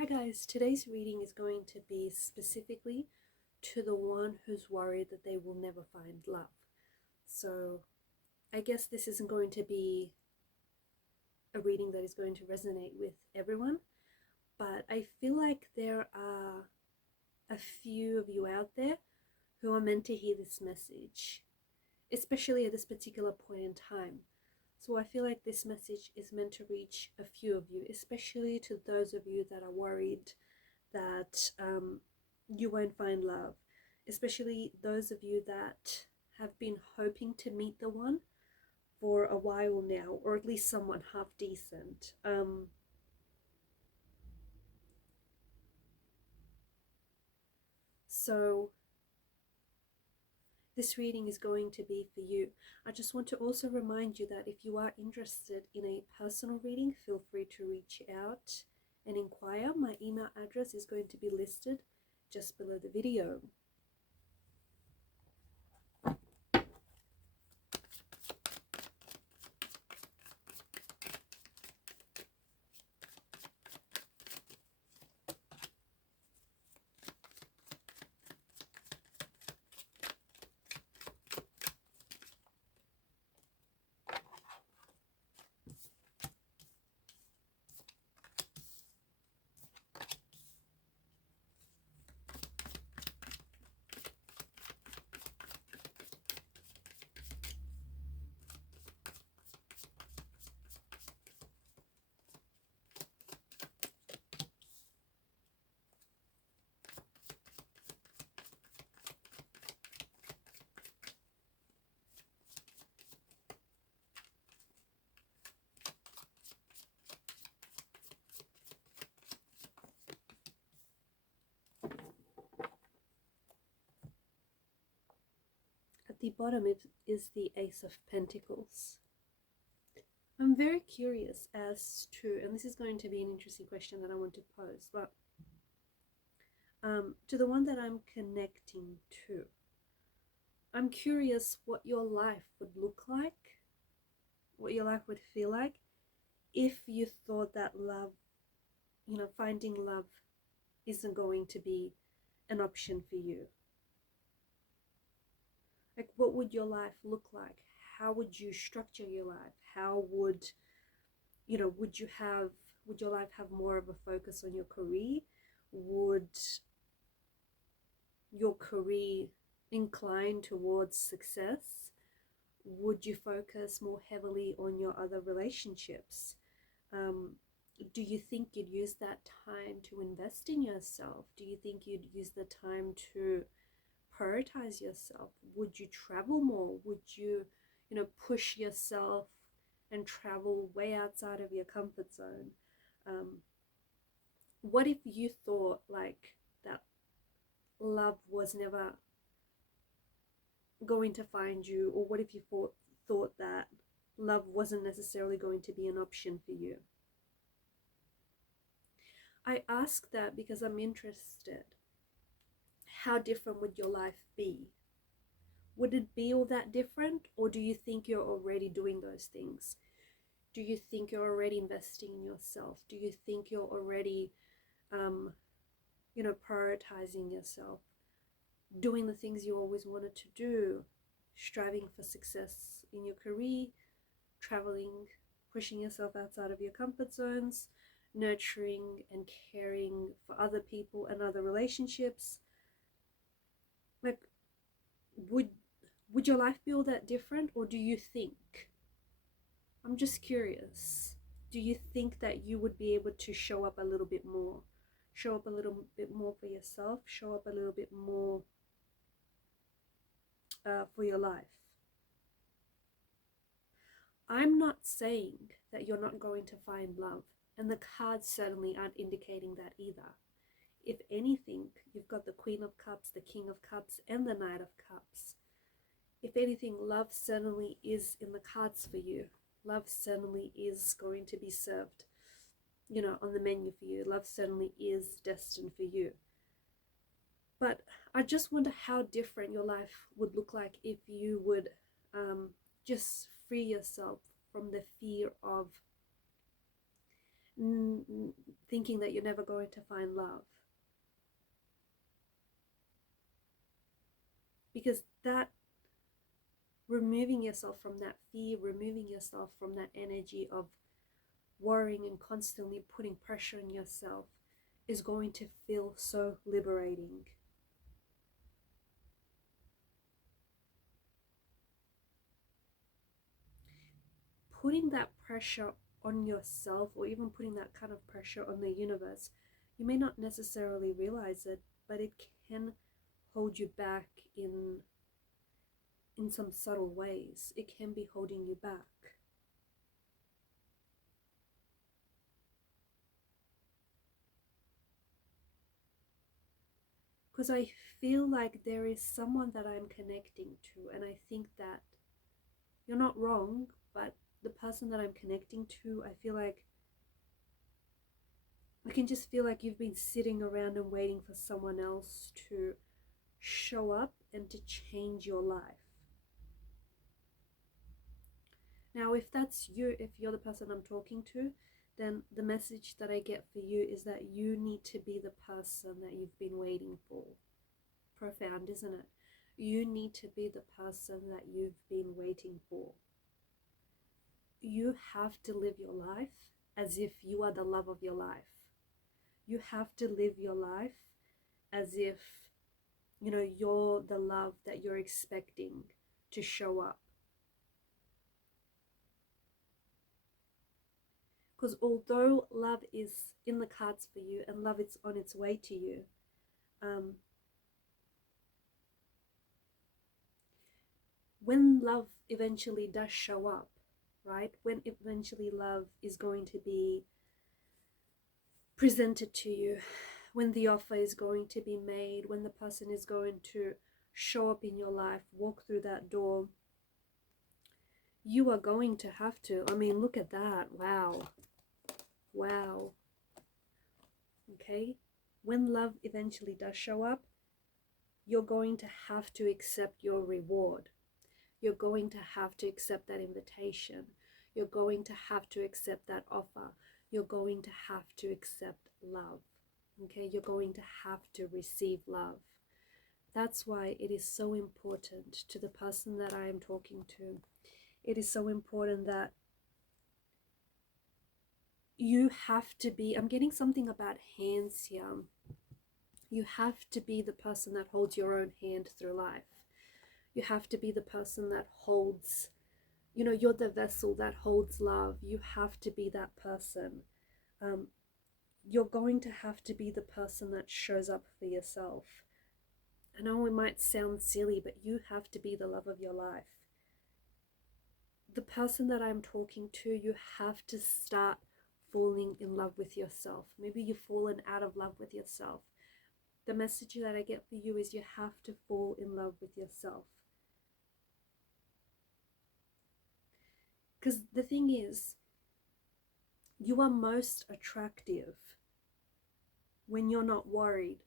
Hi guys, today's reading is going to be specifically to the one who's worried that they will never find love. So I guess this isn't going to be a reading that is going to resonate with everyone, but I feel like there are a few of you out there who are meant to hear this message, especially at this particular point in time. So I feel like this message is meant to reach a few of you, especially to those of you that are worried that you won't find love, especially those of you that have been hoping to meet the one for a while now, or at least someone half decent. So this reading is going to be for you. I just want to also remind you that if you are interested in a personal reading, feel free to reach out and inquire. My email address is going to be listed just below the video. At the bottom it is the Ace of Pentacles. I'm very curious as to, and this is going to be an interesting question that I want to pose, but to the one that I'm connecting to, I'm curious what your life would look like, what your life would feel like if you thought that love, finding love isn't going to be an option for you. Like, what would your life look like? How would you structure your life? How would, would your life have more of a focus on your career? Would your career incline towards success? Would you focus more heavily on your other relationships? Do you think you'd use that time to invest in yourself? Do you think you'd use the time to prioritize yourself? Would you travel more? Would you, push yourself and travel way outside of your comfort zone? What if you thought like that love was never going to find you? Or what if you thought that love wasn't necessarily going to be an option for you? I ask that because I'm interested. How different would your life be? Would it be all that different? Or do you think you're already doing those things? Do you think you're already investing in yourself? Do you think you're already, prioritizing yourself? Doing the things you always wanted to do? Striving for success in your career? Traveling? Pushing yourself outside of your comfort zones? Nurturing and caring for other people and other relationships? Like, would your life be all that different? Or do you think, I'm just curious, do you think that you would be able to show up a little bit more? Show up a little bit more for yourself? Show up a little bit more for your life? I'm not saying that you're not going to find love, and the cards certainly aren't indicating that either. If anything, you've got the Queen of Cups, the King of Cups, and the Knight of Cups. If anything, love certainly is in the cards for you. Love certainly is going to be served, on the menu for you. Love certainly is destined for you. But I just wonder how different your life would look like if you would just free yourself from the fear of thinking that you're never going to find love. Because that, removing yourself from that fear, removing yourself from that energy of worrying and constantly putting pressure on yourself, is going to feel so liberating. Putting that pressure on yourself, or even putting that kind of pressure on the universe, you may not necessarily realize it, but it can hold you back in some subtle ways. It can be holding you back. Because I feel like there is someone that I'm connecting to, and I think that you're not wrong, but the person that I'm connecting to, I can just feel like you've been sitting around and waiting for someone else to show up and to change your life. Now, if that's you, if you're the person I'm talking to, then the message that I get for you is that you need to be the person that you've been waiting for. Profound, isn't it? You need to be the person that you've been waiting for. You have to live your life as if you are the love of your life. You have to live your life as if, you're the love that you're expecting to show up. Because although love is in the cards for you and love is on its way to you, when love eventually does show up, right? When eventually love is going to be presented to you, when the offer is going to be made, when the person is going to show up in your life, walk through that door, you are going to have to, look at that. Wow. Okay? When love eventually does show up, you're going to have to accept your reward. You're going to have to accept that invitation. You're going to have to accept that offer. You're going to have to accept love. Okay? You're going to have to receive love. That's why it is so important to the person that I am talking to. It is so important that you have to be, I'm getting something about hands here. You have to be the person that holds your own hand through life. You have to be the person that holds, you're the vessel that holds love. You have to be that person. You're going to have to be the person that shows up for yourself. I know it might sound silly, but you have to be the love of your life. The person that I'm talking to, you have to start falling in love with yourself. Maybe you've fallen out of love with yourself. The message that I get for you is you have to fall in love with yourself. Because the thing is, you are most attractive when you're not worried,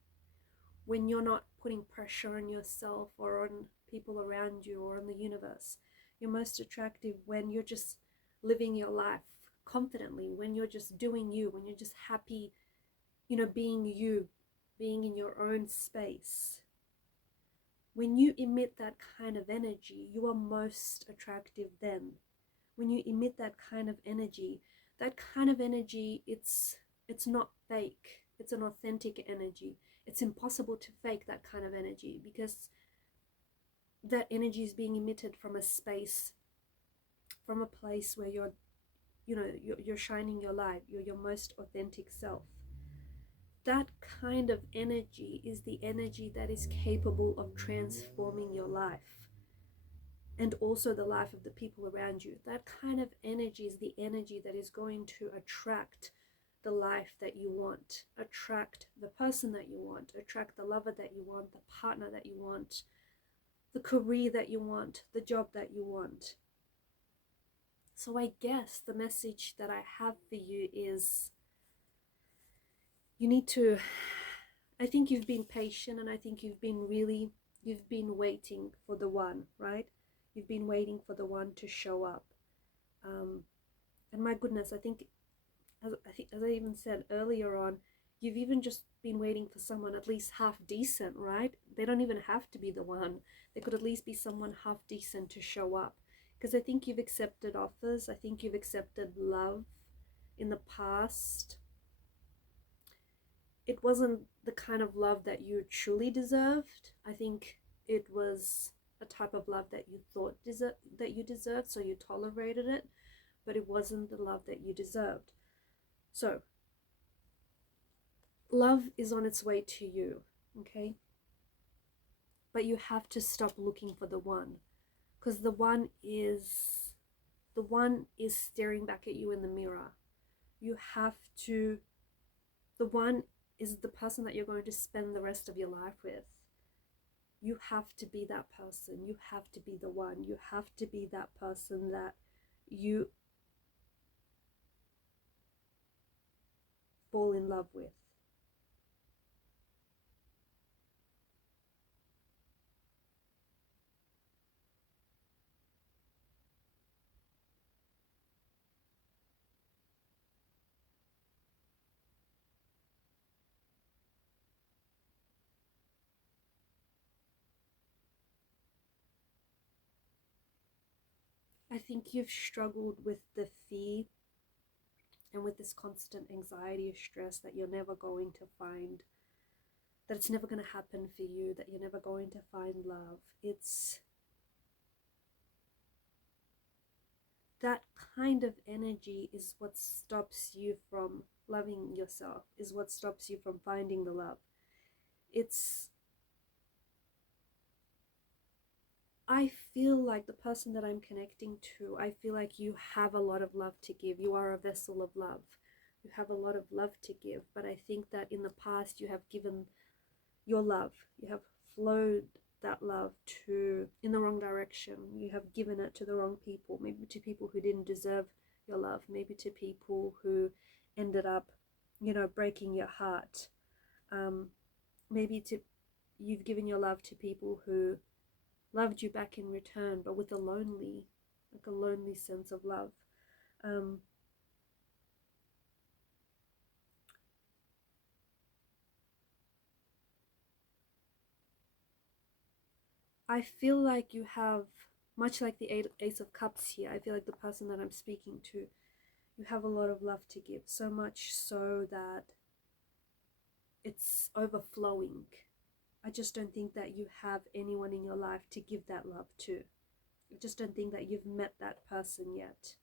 when you're not putting pressure on yourself or on people around you or on the universe. You're most attractive when you're just living your life confidently, when you're just doing you, when you're just happy, being you, being in your own space. When you emit that kind of energy, you are most attractive then. When you emit that kind of energy, it's not fake. It's an authentic energy. It's impossible to fake that kind of energy because that energy is being emitted from a space, from a place where you're shining your light. You're your most authentic self. That kind of energy is the energy that is capable of transforming your life and also the life of the people around you. That kind of energy is the energy that is going to attract the life that you want, attract the person that you want, attract the lover that you want, the partner that you want, the career that you want, the job that you want. So I guess the message that I have for you is I think you've been patient, and I think you've been waiting for the one, right? You've been waiting for the one to show up. And my goodness, I think as I even said earlier on, you've even just been waiting for someone at least half decent, right? They don't even have to be the one. They could at least be someone half decent to show up. Because I think you've accepted offers. I think you've accepted love in the past. It wasn't the kind of love that you truly deserved. I think it was a type of love that you thought that you deserved, so you tolerated it, but it wasn't the love that you deserved. So love is on its way to you, okay? But you have to stop looking for the one, because the one is staring back at you in the mirror. You have to, the one is the person that you're going to spend the rest of your life with. You have to be that person. You have to be the one. You have to be that person that you fall in love with. I think you've struggled with the fear and with this constant anxiety or stress that you're never going to find, that it's never going to happen for you, that you're never going to find love. It's that kind of energy is what stops you from loving yourself, is what stops you from finding the love. I feel like the person that I'm connecting to, I feel like you have a lot of love to give. You are a vessel of love. You have a lot of love to give. But I think that in the past you have given your love. You have flowed that love in the wrong direction. You have given it to the wrong people. Maybe to people who didn't deserve your love. Maybe to people who ended up, breaking your heart. Maybe you've given your love to people who loved you back in return, but with a lonely sense of love. I feel like you have, much like the Ace of Cups here, I feel like the person that I'm speaking to, you have a lot of love to give, so much so that it's overflowing. I just don't think that you have anyone in your life to give that love to. I just don't think that you've met that person yet.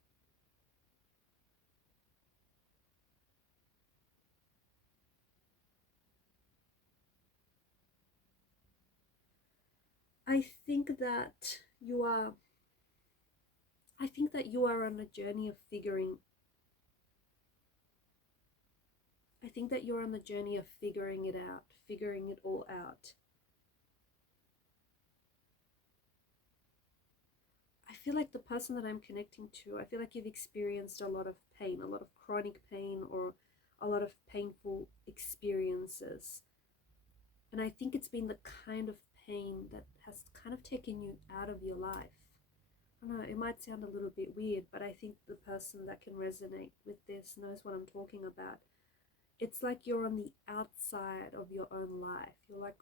I think that you are on a journey of figuring it out, figuring it all out. I feel like the person that I'm connecting to, I feel like you've experienced a lot of pain, a lot of chronic pain, or a lot of painful experiences. And I think it's been the kind of pain that has kind of taken you out of your life. I don't know, it might sound a little bit weird, but I think the person that can resonate with this knows what I'm talking about. It's like you're on the outside of your own life. You're like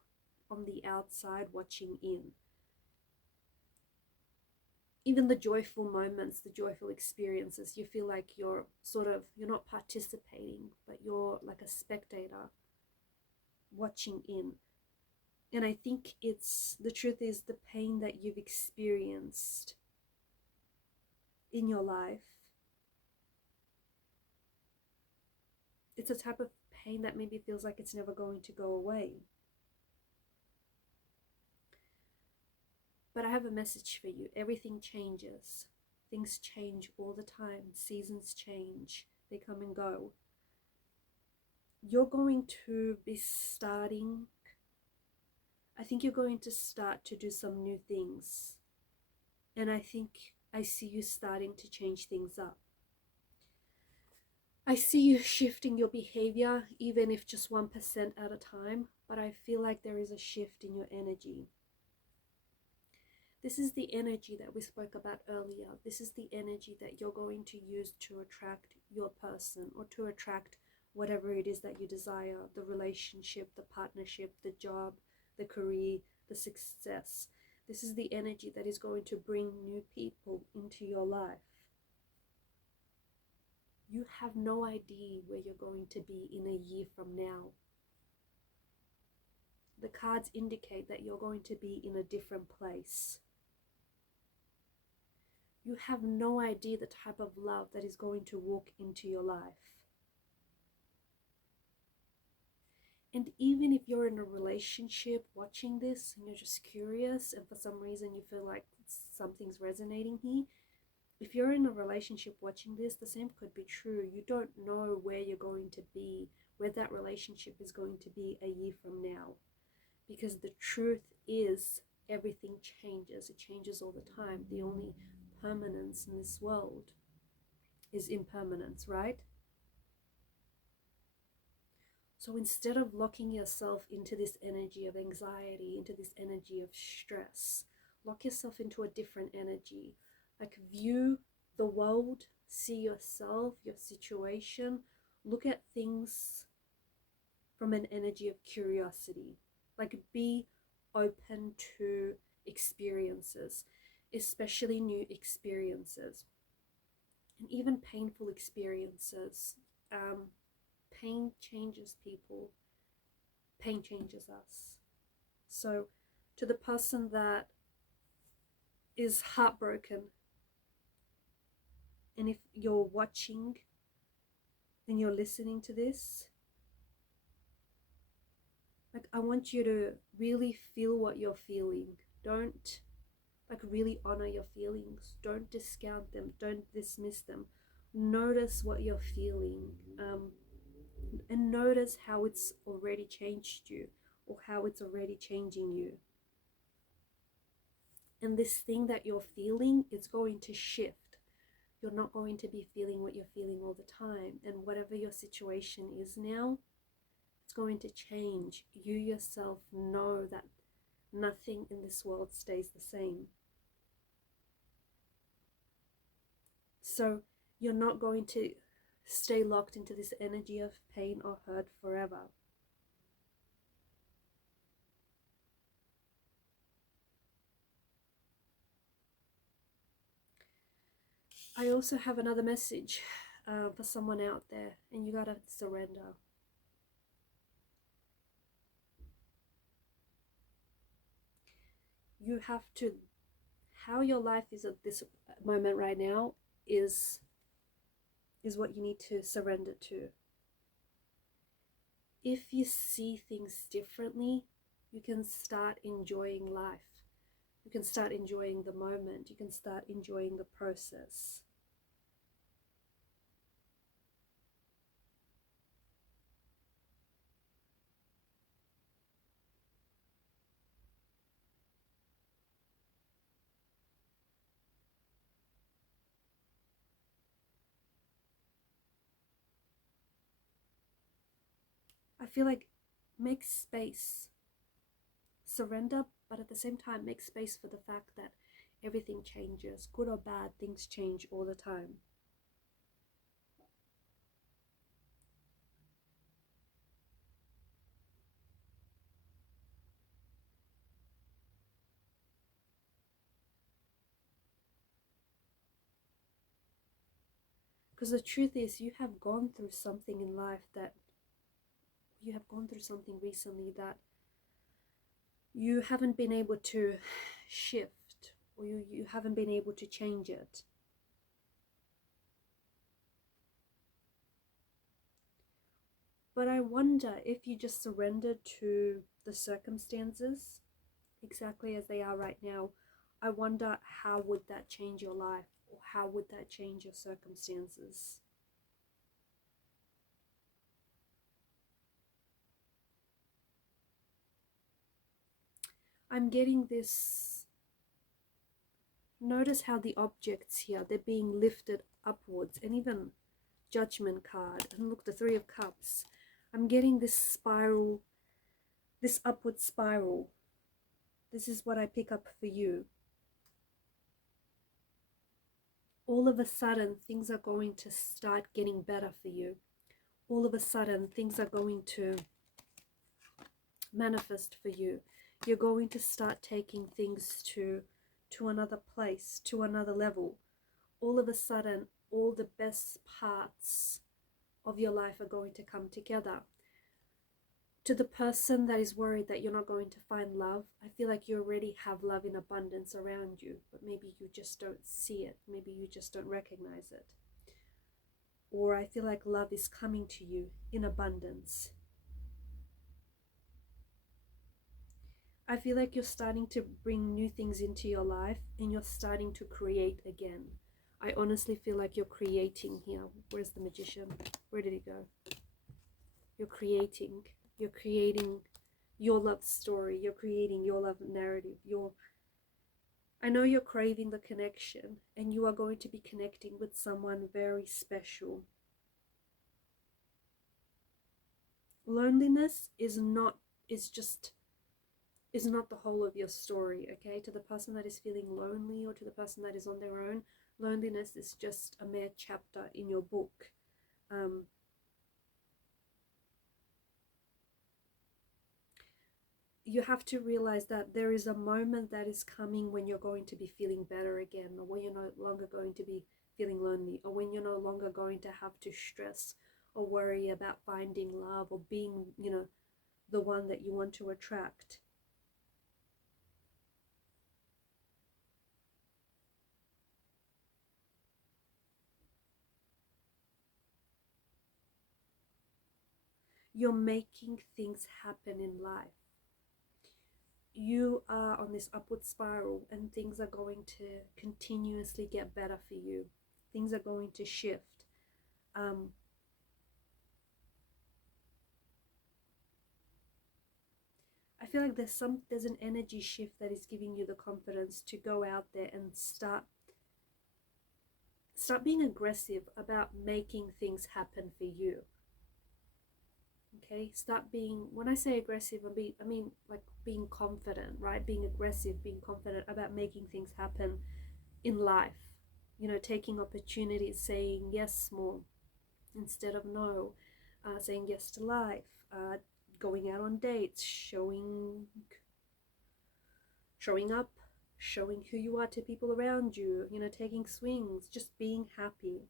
on the outside watching in. Even the joyful moments, the joyful experiences, you feel like you're not participating, but you're like a spectator watching in. And I think the truth is the pain that you've experienced in your life, it's a type of pain that maybe feels like it's never going to go away. But I have a message for you. Everything changes. Things change all the time. Seasons change. They come and go. You're going to be starting, I think you're going to start to do some new things. And I think I see you starting to change things up. I see you shifting your behavior, even if just 1% at a time, but I feel like there is a shift in your energy. This is the energy that we spoke about earlier. This is the energy that you're going to use to attract your person or to attract whatever it is that you desire, the relationship, the partnership, the job, the career, the success. This is the energy that is going to bring new people into your life. You have no idea where you're going to be in a year from now. The cards indicate that you're going to be in a different place. You have no idea the type of love that is going to walk into your life. And even if you're in a relationship watching this and you're just curious and for some reason you feel like something's resonating here, if you're in a relationship watching this, the same could be true. You don't know where you're going to be, where that relationship is going to be a year from now. Because the truth is, everything changes. It changes all the time. The only permanence in this world is impermanence, right? So instead of locking yourself into this energy of anxiety, into this energy of stress, lock yourself into a different energy. Like, view the world, see yourself, your situation, look at things from an energy of curiosity. Like, be open to experiences, especially new experiences and even painful experiences. Pain changes people. Pain changes us. So to the person that is heartbroken, and if you're watching and you're listening to this, like, I want you to really feel what you're feeling. Don't, like, really honor your feelings. Don't discount them. Don't dismiss them. Notice what you're feeling. And notice how it's already changed you or how it's already changing you. And this thing that you're feeling is going to shift. You're not going to be feeling what you're feeling all the time. And whatever your situation is now, it's going to change. You yourself know that nothing in this world stays the same. So you're not going to stay locked into this energy of pain or hurt forever. I also have another message for someone out there, and you gotta surrender. You have to, how your life is at this moment right now is what you need to surrender to. If you see things differently, you can start enjoying life. You can start enjoying the moment. You can start enjoying the process. I feel like make space. Surrender, but at the same time make space for the fact that everything changes. Good or bad, things change all the time. Because the truth is, you have gone through something in life that you have gone through something recently that you haven't been able to shift, or you haven't been able to change it. But I wonder if you just surrendered to the circumstances exactly as they are right now, I wonder how would that change your life, or how would that change your circumstances? I'm getting this, notice how the objects here, they're being lifted upwards, and even Judgment card, and look, the Three of Cups. I'm getting this spiral, this upward spiral. This is what I pick up for you. all of a sudden things are going to start getting better for you. All of a sudden things are going to manifest for you. You're going to start taking things to another place, to another level. All of a sudden, all the best parts of your life are going to come together. To the person that is worried that you're not going to find love, I feel like you already have love in abundance around you, but maybe you just don't see it. Maybe you just don't recognize it. Or I feel like love is coming to you in abundance. I feel like you're starting to bring new things into your life and you're starting to create again. I honestly feel like you're creating here. Where's the Magician? Where did he go? You're creating. You're creating your love story. You're creating your love narrative. I know you're craving the connection and you are going to be connecting with someone very special. Loneliness is not the whole of your story, okay? To the person that is feeling lonely or to the person that is on their own, loneliness is just a mere chapter in your book. You have to realize that there is a moment that is coming when you're going to be feeling better again, or when you're no longer going to be feeling lonely, or when you're no longer going to have to stress or worry about finding love or being, the one that you want to attract. You're making things happen in life. You are on this upward spiral and things are going to continuously get better for you. Things are going to shift. I feel like there's an energy shift that is giving you the confidence to go out there and start being aggressive about making things happen for you. Okay, start being, when I say aggressive, I mean like being confident, right? Being aggressive, being confident about making things happen in life. Taking opportunities, saying yes more instead of no, saying yes to life, going out on dates, showing up, showing who you are to people around you, taking swings, just being happy.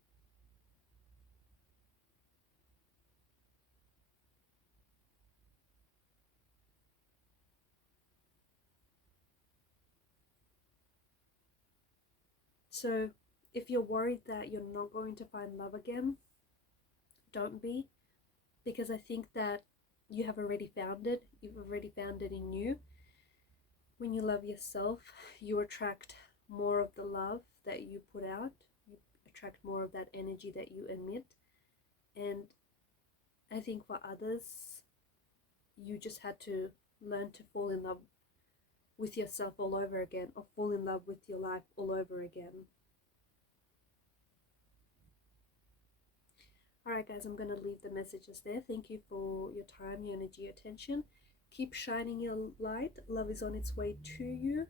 So if you're worried that you're not going to find love again, don't be, because I think that you have already found it. You've already found it in you. When you love yourself, you attract more of the love that you put out. You attract more of that energy that you emit. And I think for others, you just had to learn to fall in love with yourself all over again, or fall in love with your life all over again. Alright guys, I'm going to leave the messages there. Thank you for your time, your energy, your attention. Keep shining your light. Love is on its way to you.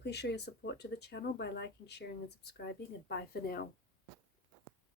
Please show your support to the channel by liking, sharing and subscribing, and bye for now.